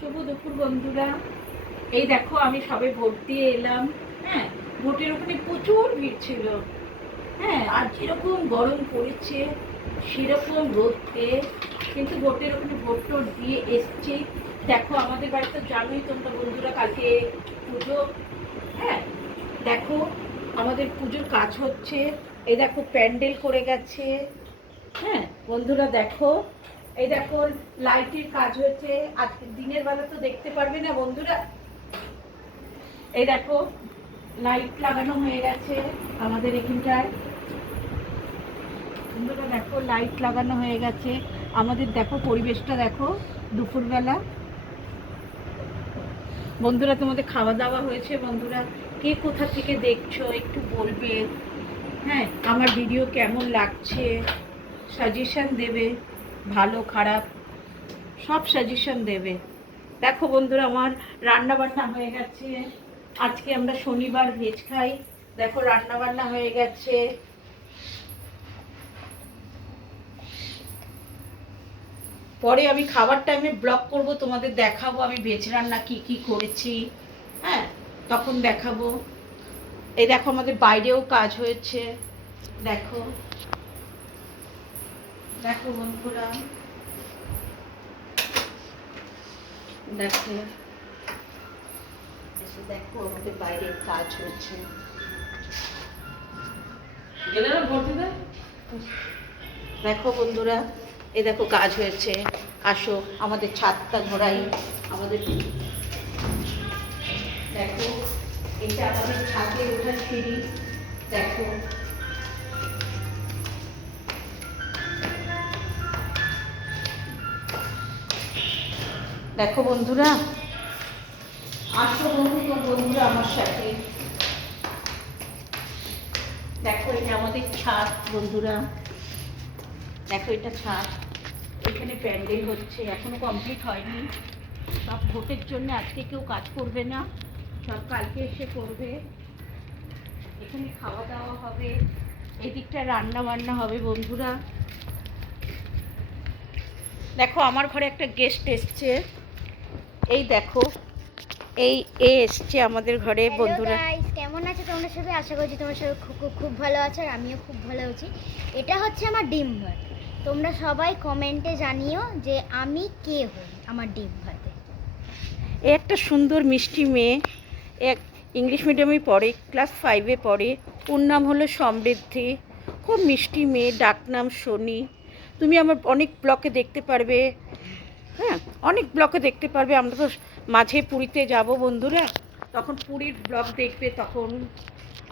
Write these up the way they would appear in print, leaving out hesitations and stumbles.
শুভ দুপুর বন্ধুরা। এই দেখো আমি সবে ভোট দিয়ে এলাম। হ্যাঁ, ভোটের ওখানে প্রচুর ভিড় ছিল। হ্যাঁ, আর যেরকম গরম পড়েছে সেরকম রোদে, কিন্তু ভোটের ওখানে ভোট টোট দিয়ে এসছি। দেখো আমাদের বাড়িতে জানোই তোমরা বন্ধুরা, কালকে পুজো। হ্যাঁ, দেখো আমাদের পুজোর কাজ হচ্ছে। এই দেখো প্যান্ডেল করে গেছে। হ্যাঁ বন্ধুরা দেখো, এই দেখো লাইটের কাজ হয়েছে। আজকে দিনের বেলা তো দেখতে পারবে না বন্ধুরা। এই দেখো লাইট লাগানো হয়ে গেছে আমাদের এখানটায়। বন্ধুরা দেখো লাইট লাগানো হয়ে গেছে আমাদের। দেখো পরিবেশটা দেখো দুপুরবেলা। বন্ধুরা তোমাদের খাওয়া দাওয়া হয়েছে? বন্ধুরা কে কোথা থেকে দেখছো একটু বলবে। হ্যাঁ, আমার ভিডিও কেমন লাগছে সাজেশন দেবে, ভালো খারাপ সব সাজেশন দেবে। দেখো বন্ধুরা আমার রান্না বান্না হয়ে গেছে। আজকে আমরা শনিবার ভেজ খাই। দেখো রান্না বান্না হয়ে গেছে। পরে আমি খাবার টাইমে ব্লগ করব, তোমাদের দেখাবো আমি ভেজ রান্না কি কি করেছি। হ্যাঁ, তখন দেখাবো। এই দেখো আমাদের বাইরেও কাজ হয়েছে। দেখো দেখো বন্ধুরা, দেখো দেখো আমাদের বাইরের কাজ হচ্ছে। দেখো বন্ধুরা, এই দেখো কাজ হয়েছে। আসো আমাদের ছাদটা ঘোরাই। আমাদের দেখো এটা আমাদের ছাদে ওঠার সিঁড়ি। দেখো দেখো বন্ধুরা, আসো বন্ধুরা আমার সাথে। দেখো এটা আমাদের ছাদ বন্ধুরা। দেখো এটা ছাদ, এখানে প্যান্ডেল হচ্ছে, এখনো কমপ্লিট হয়নি। সব ভোটের জন্য আজকে কেউ কাজ করবে না, সব কালকে এসে করবে। এখানে খাওয়া দাওয়া হবে, এই দিকটা রান্না বান্না হবে বন্ধুরা। দেখো আমার ঘরে একটা গেস্ট এসছে। এই দেখো এই এসছে আমাদের ঘরে বন্ধুরা। কেমন আছে তোমরা সবাই? আশা করছি তোমরা সবাই খুব খুব ভালো আছো, আর আমিও খুব ভালো আছি। এটা হচ্ছে আমার ডিম ভাত। তোমরা সবাই কমেন্টে জানিও যে আমি কে হই আমার ডিম ভাতে। এ একটা সুন্দর মিষ্টি মেয়ে, এক ইংলিশ মিডিয়ামে পড়ে, ক্লাস 5-এ পড়ে। ওর নাম হলো সমৃদ্ধি। খুব মিষ্টি মেয়ে, ডাকনাম শনি। তুমি আমার অনেক ব্লকে দেখতে পারবে। হ্যাঁ, অনেক ব্লকে দেখতে পারবে। আমরা তো মাঝে পুরীতে যাব বন্ধুরা, তখন পুরীর ব্লগ দেখবে। তখন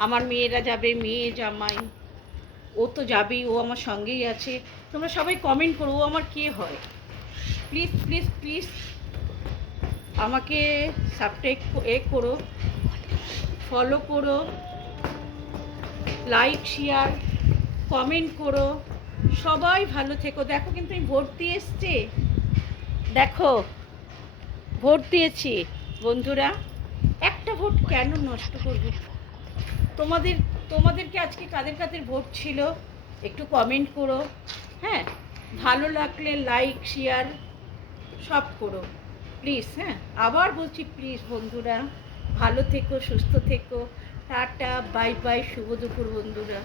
আমার মেয়েরা যাবে, মেয়ে জামাই, ও তো যাবেই, ও আমার সঙ্গেই আছে। তোমরা সবাই কমেন্ট করো ও আমার কে হয়। প্লিজ প্লিজ প্লিজ আমাকে সাবস্ক্রাইব করো, ফলো করো, লাইক শেয়ার কমেন্ট করো। সবাই ভালো থেকো। দেখো কিন্তু আমি ভোট দিয়ে এসছি। দেখো ভোট দিয়েছি বন্ধুরা। একটা ভোট কেন নষ্ট করবে? তোমাদেরকে আজকে কাদের কাদের ভোট ছিল একটু কমেন্ট করো। হ্যাঁ, ভালো লাগলে লাইক শেয়ার সব করো প্লিজ। হ্যাঁ, আবার বলছি প্লিজ বন্ধুরা, ভালো থেকো, সুস্থ থেকো। টাটা, বাই বাই, শুভ দুপুর বন্ধুরা।